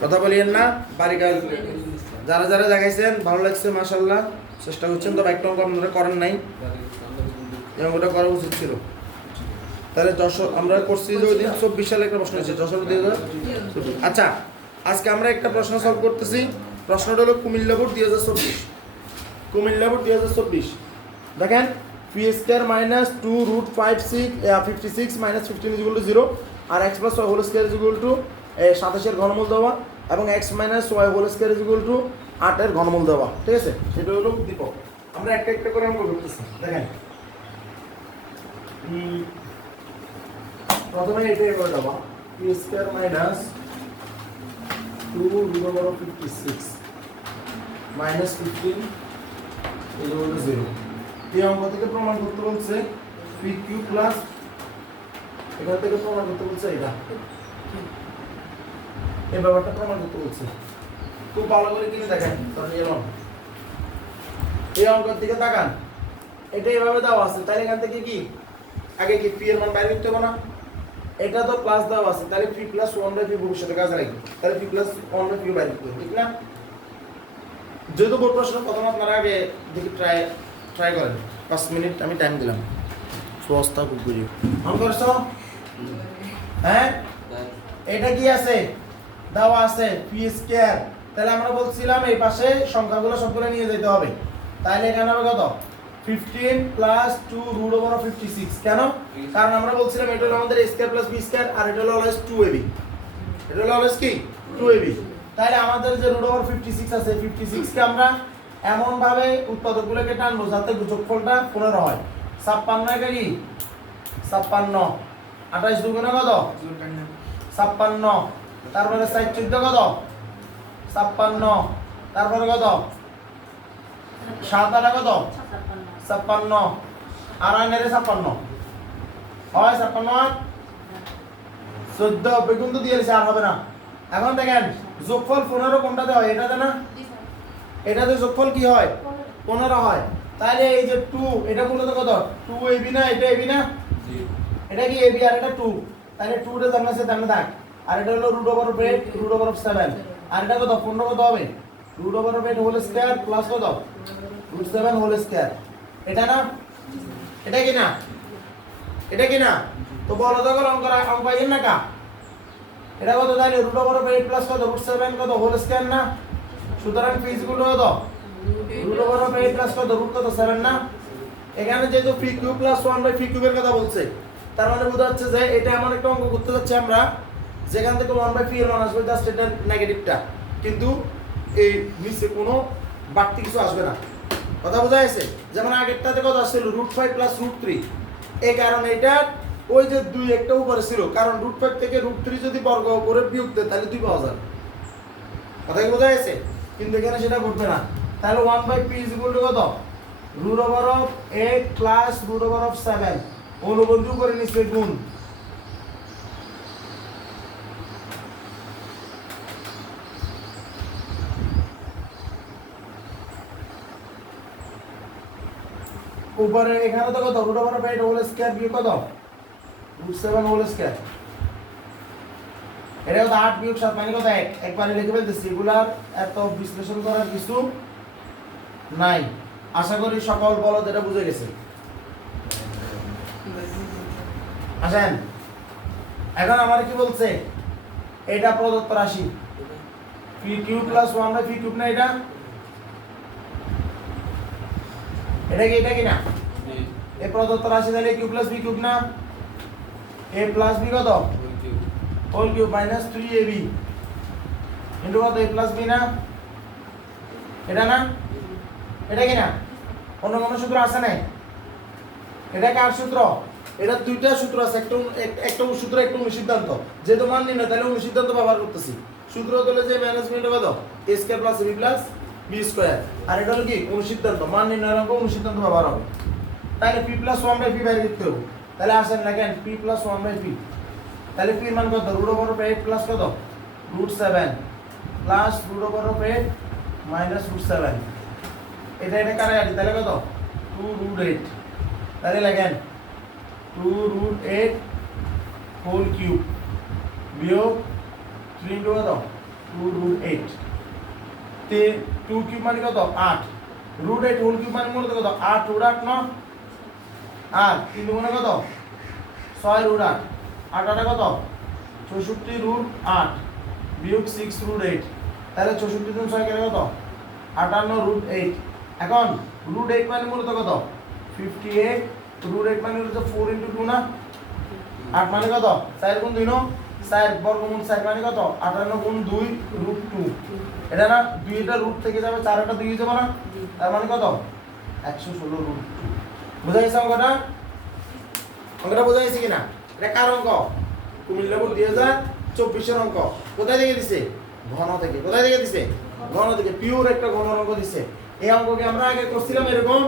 কথা বলিয়েন না, বাড়ি কাজ যারা যারা দেখাইছেন ভালো লাগছে মাশাআল্লাহ, চেষ্টা করছেন, তবে একটা অঙ্ক আপনারা করেন নাই, এই অঙ্কটা করা উচিত ছিল। তাহলে আমরা করছি যে ওই দিন 24 সালে একটা প্রশ্ন আছে, যশোর 2024। আচ্ছা, আজকে আমরা একটা প্রশ্ন সলভ করতেছি। প্রশ্নটা হলো কুমিল্লা বোর্ড 2024। কুমিল্লা বোর্ড 2024 দেখেন, P square minus 2 root 56 minus 15 is equal to 0 আর x plus y whole square is equal to 27 এর ঘনমূল দেওয়া এবং x minus y whole square is equal to 8 এর ঘনমূল দেওয়া। ঠিক আছে, সেটা হলো উদ্দীপক। আমরা একটা একটা করে অঙ্ক করতেছি। দেখেন, প্রথমে এটাই করে দেওয়া, P square minus 2 root over 56 minus 15 is equal to 0। এই অঙ্ক থেকে প্রমাণ করতে বলছে পি কিউ প্লাস, এখান থেকে প্রমাণ করতে বলছে এটা, এই ব্যাপারটা প্রমাণ করতে বলছে। খুব ভালো করে কিনে দেখেন, তাহলে এরকম এই অঙ্কের দিকে তাকান, এটা এভাবে দেওয়া আছে, তাহলে এখান থেকে কি আগে কি পি এর মান বাইরে করতে হবে না? এটা তো প্লাস দেওয়া আছে, তাহলে পি প্লাস 1/p ভবিষ্যতে কাজে লাগবে, তাহলে পি প্লাস 1/p বাইরে করতে হবে, ঠিক না? যেহেতু বোর্ড প্রশ্ন প্রথম আপনারা আগে দেখি ট্রাই করেন, 5 মিনিট আমি টাইম দিলাম। সস্তা কুকুরি অন করছো? হ্যাঁ, এটা কি আছে দেওয়া আছে পি স্কয়ার, তাহলে আমরা বলছিলাম এই পাশে সংখ্যাগুলো সবগুলো নিয়ে যেতে হবে, তাহলে এখানে হবে কত 15 প্লাস 2 রুট ওভার 56। কেন? কারণ আমরা বলছিলাম এটা হলো আমাদের a square plus b square আর এটা হলো অলওয়েজ 2ab, এটা হলো অলওয়েজ কি 2ab। তাহলে আমাদের যে রুট ওভার 56 আছে, 56 কে আমরা এমন ভাবে উৎপাদকগুলোকে টানবো যাতে যোগফলটা 15 হয়। 56 এটা কি 56, 28 দুগুণে কত 56, তারপরে 4 14 কত 56, তারপরে কত 7 8 কত 56, আর 9 এর 56 হয়, 56 14 বেগুন তো দিয়েছে, আর হবে না। এখন দেখেন যোগফল 15 কোনটাতে হয়? এটাতে না, এটাতে যোগফল কি হয় 15 হয়। তাহলে এই যে 2 এটা মূলত কত 2ab না, এটা ab না, এটা কি ab আর এটা 2, তাহলে 2 টা জানা আছে তেমন থাক, আর এটা হলো রুট ওভার 8 রুট ওভার 7, আর এটা কত 15 কত হবে root over 8 whole square plus কত রুট 7 হোল স্কয়ার। এটা না, এটা কি না, এটা কি না? তো বলো তো অঙ্ক পাইছেন না কা? এটা কত তাহলে রুট ওভার 8 প্লাস কত রুট 7 কত হোল স্কয়ার না? সুতরাং পি ইজ ইকুয়াল টু কত রুট ওভার 8 প্লাস কত রুট কত 7 না? এখানে যেহেতু পি কিউ প্লাস 1/পি কিউবের কথা বলছে, তার মানে বোঝা যাচ্ছে যে এটা এমন একটা অঙ্ক করতে যাচ্ছে আমরা যেখান থেকে 1/পি এর মান আসবে জাস্ট এটা নেগেটিভটা, কিন্তু এই নিচে কোনো বাড়তি কিছু আসবে না। কথা বোঝা গেছে? যেমন আগেরটাতে কত আসছিল √5 প্লাস √3, এই কারণে এটা ওই যে 2 একটা উপরে ছিল, কারণ √5 থেকে √3 যদি বর্গ করে বিয়োগ দেয় তাহলে 2 পাওয়া যাবে। কথা কি বোঝা গেছে? কিন্তু এখানে সেটা ঘটবে না। তাহলে 1/p ইজ ইকুয়াল টু কত root over of 8 plus root over of 7 অনুবন্ধু করে নিচ্ছে গুণ। উপরে এখানে তো কত root over of 8 whole square বিয়োগ কত রুট 7 হোল স্কয়ার, এটা কত 8 বিয়োগ 7 মানে কত 1, একবারে লিখে ফেলতেছি, এগুলার এত বিশ্লেষণ করার কিছু নাই। আশা করি সকল বলদ এটা বুঝে গেছে। আসেন, এখন আমার কি বলছে, এটা প্রদত্ত রাশি পি কিউ প্লাস 1/পি কিউব না, এটা এটা কি, এটা কি না এই প্রদত্ত রাশি, তাহলে কিউ প্লাস বি কিউব না, এ প্লাস বি কত whole cube minus 3ab into কত এ প্লাস বি না, এটা না, এটা কি না? অন্য কোনো সূত্র আছে না? এটা কার সূত্র? এটা দুইটা সূত্র আছে, একটা সূত্র একটা অনুসিদ্ধান্ত। যেহেতু মান নির্ণয় তাহলে অনুসিদ্ধান্ত ব্যবহার করতেছি। সূত্র হলো যে ম্যানেজমেন্ট কত a square plus b plus b square, আর এটা হলো কি অনুসিদ্ধান্ত, মান নির্ণয়ের অঙ্ক অনুসিদ্ধান্ত ব্যবহার হবে। তাহলে p প্লাস 1/p বাইরে দিতে হবে। তাহলে আসেন দেখেন p প্লাস 1/p, তাহলে p এর মান কত রুট ওভার 8 প্লাস কত root 7 plus root over 8 minus root 7, এটা এটা কাটাকাটি, তাহলে কত 2√8, তাহলে লেখেন 2√8 হোল কিউব বিয়োগ 3 ইনটু কত 2√8 তে 2 কিউব মানে কত 8 √8 হোল কিউব মানে মূলত কত 8 √8 না আর 3 দুগুণে কত 6 √8 8 8 কত 64 √8 বিয়োগ 6 √8 তাহলে 64 গুণ 6 গেলে কত 58 √8 এখন √8 মানে মূলত কত 58 √8 মানে হলো 4 * 2 না 8 মানে কত 4 গুণ 2 নো 4 বর্গমূল 4 মানে কত 58 গুণ 2 √2 এটা না 2 এটা রুট থেকে যাবে 4 এটা 2 যাবে না তার মানে কত 116 √2 বুঝা গেছে অঙ্কটা বোঝা গেছে কিনা এটা কার অঙ্ক কুমিল্লা বোর্ড 2024 এর অঙ্ক কোথায় থেকে দিছে ঘন থেকে কোথায় থেকে দিছে ঘন থেকে পিওর একটা ঘন অঙ্ক দিছে এই অঙ্ককে আমরা আগে করছিলাম এরকম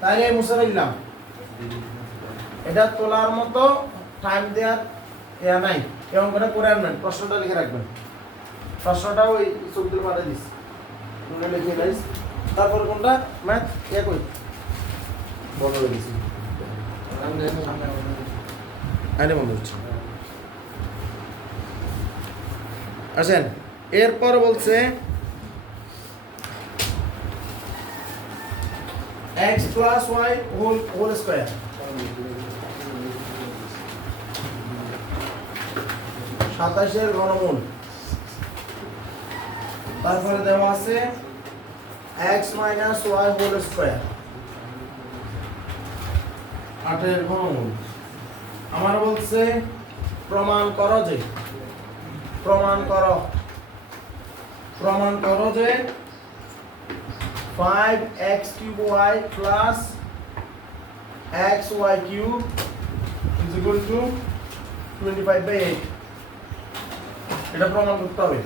তাইলে মুছে ফেললাম এটা তোলার মতো টাইম দেয়া নাই এই অঙ্কটা করে আনবেন প্রশ্নটা লিখে রাখবেন প্রশ্নটা ওই ছবিগুলো পাঠিয়ে দিস তুমি লিখে রাইস তারপর কোনটা ম্যাথ কই বড় হয়ে গেছে আরে মনে হচ্ছে আসেন এরপর বলছে x plus y whole square 27 এর ঘনমূল তারপরে দেওয়া আছে x minus y whole square 8 এর ঘনমূল আমার বলছে প্রমাণ করো যে 5x cube y plus xy cube is equal to 25/8 এটা প্রমাণ করতে হবে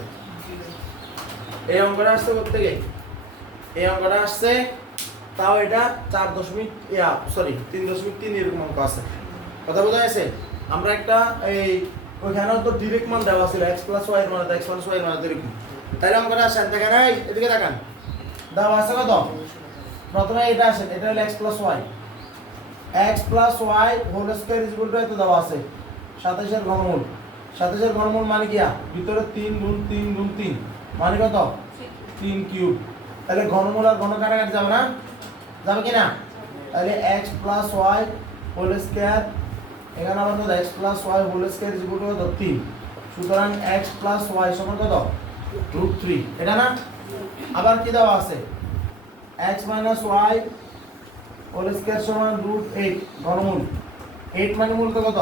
এই অঙ্কটা আসছে করতে গিয়ে এই অঙ্কটা আসছে তাও এটা 3.3 এরকম অঙ্ক আছে কথা বোঝা গেছে আমরা একটা এই ওইখানেও তো ডাইরেক্ট মান দেওয়া ছিল x plus y এর মান x plus y এর মান এরকম তাহলে অঙ্কটা আসেন দেখেন এই এদিকে তাকান দেওয়া আছে কত প্রথমে এটা আসেন এটা হলো x plus y whole square is equal to এত দেওয়া আছে 27 এর ঘনমূল 27 এর ঘনমূল মানে কি ভিতরে 3 গুণ 3 গুণ 3 মানে কত 3 কিউব তাহলে ঘনমূল আর ঘন কাটাকাটি যাবে না যাবে কি না তাহলে x plus y whole square এখানে আবার কত x plus y whole square is equal to কত 3 সুতরাং x plus y সমান কত √3 এটা না আবার কি দেওয়া আছে x minus y whole square সমান √8 ঘনমূল 8 মানে মূলত কত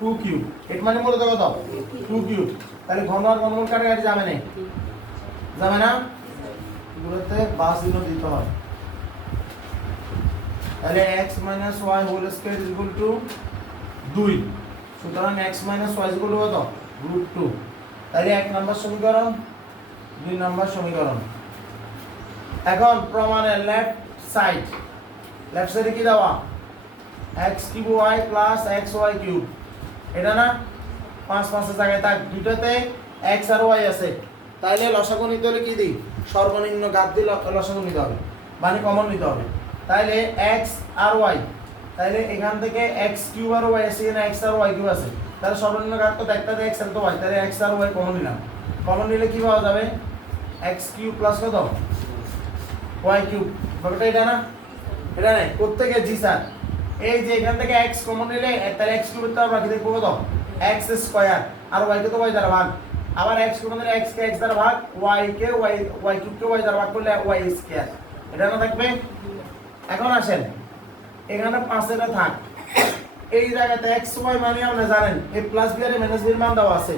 2 কিউব 8 মানে মূলত কত 2 কিউব তাহলে ঘন আর ঘনমূল কাটাকাটি যাবে না এগুলোতে বাস দিন দিতে হয় তাহলে x minus y whole square is equal to 2 সুতরাং x minus y is equal to কত √2 তাহলে 1 নম্বর সমীকরণ 2 নম্বর সমীকরণ এখন প্রমাণের লেফট সাইডে কি দেওয়া x cube y plus xy cube এটা না 5 5 এর জায়গায় থাক দুটোতে x আর y আছে তাইলে লসাগু নিতে হলে কি দিই সর্বনিম্ন ঘাত দিয়ে লসাগু নিতে হবে মানে কমন নিতে হবে তাইলে x আর y তাইলে এখান থেকে x কিউব আর y আছে না x আর y কিউব আছে তাহলে সর্বনিম্ন ঘাত তো দেখতে x আর তো y তাহলে x আর y কমন নিলাম কমন নিলে কি পাওয়া যাবে x কিউব প্লাস কত y কিউব ব্যাপারটা এটা না এটা নাই প্রত্যেককে জি স্যার এই যে এখান থেকে x কমন নিলে তাহলে x কিউব তো আমরা কি দেখব কত x স্কয়ার আর y কে তো y দ্বারা ভাগ আবার x কমন নিলে x কে x দ্বারা ভাগ y কে y কিউব কে y দ্বারা ভাগ করলে y স্কয়ার এটা না থাকবে এখন আসেন এখানে 5 এটা থাক এই জায়গাতে x y মানে আপনি জানেন a প্লাস b আর a মাইনাস b এর মান দেওয়া আছে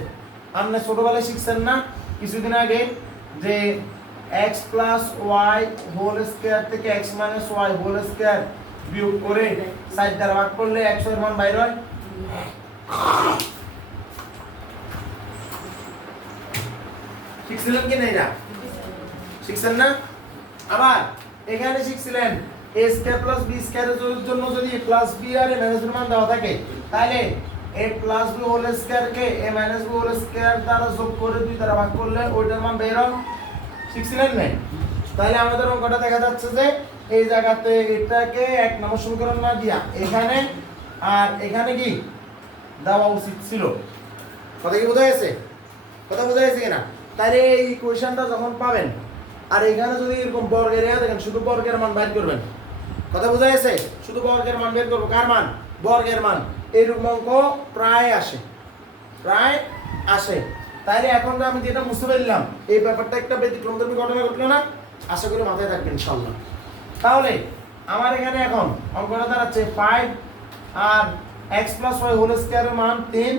আপনি ছোটবেলায় শিখছেন না কিছুদিন আগে যে x plus y whole square থেকে x minus y whole square বিয়োগ করে সাইড দ্বারা ভাগ করলে x এর মান বাইরে হয় শিখছিলেন কি না এটা শিখছেন না আবার এখানে শিখছিলেন a square plus b square এর জন্য যদি a plus b আর a minus b এর মান দেওয়া থাকে তাহলে a plus b whole square K a minus b whole square দ্বারা যোগ করে 2 দ্বারা ভাগ করলে ওইটার মান বের হয় শিখছিলেন না তাহলে আমাদের অঙ্কটা দেখা যাচ্ছে যে এই জায়গাতে এটাকে এক নম্বর সমীকরণ না দিয়া এখানে আর এখানে কি দেওয়া উচিত ছিল কথা কি বোঝা গেছে কিনা তাহলে এই ইকুয়েশনটা যখন পাবেন আর এখানে যদি এরকম বর্গের দেখেন শুধু বর্গের মান বাইর করবেন, কথা বোঝা গেছে? শুধু বর্গের মান বের করবো, কার মান? বর্গের মান। এরকম অঙ্ক প্রায় আসে, প্রায় আসে। তাইলে এখন তো আমি যেটা বুঝতে পারলাম এই ব্যাপারটা একটা ব্যতিক্রমধর্মী ঘটনা ঘটলো না, আশা করি মাথায় থাকবে ইনশাল্লাহ। তাহলে আমার এখানে এখন অঙ্কটা দাঁড়াচ্ছে 5 আর x প্লাস ওয়াই হোল স্কয়ারের মান 3,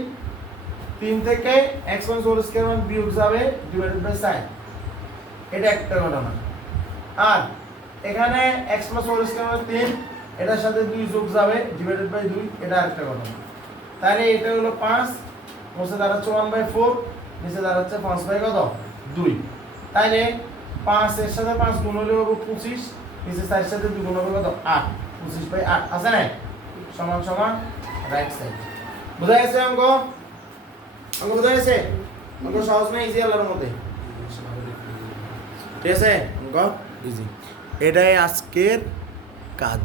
3 থেকে x প্লাস হোল স্কয়ার মান বিয়োগ যাবে ডিভাইডেড বাই সাইন, এটা একটা ঘটনা। আর এখানে x প্লাস হোল স্কয়ার মান 3, এটার সাথে 2 যোগ যাবে ডিভাইডেড বাই 2, এটা আরেকটা ঘটনা। তাহলে এটা হলো 5, বসে দাঁড়াচ্ছে 1/4, নিচে দাঁড়াচ্ছে 5/2। তাইলে 5 এর সাথে 5 গুণ হলে হবে 25, নিচে 4 এর সাথে 2 গুণ হবে কত? 8, 25/8 আছে না? সমান সমান রাইট সাইড। বুঝা গেছে অঙ্ক? অঙ্ক বুঝা গেছে? অঙ্ক সহজ না ইজি আল্লাহর মধ্যে? ঠিক আছে, অঙ্ক ইজি। এটাই আজকের কাজ।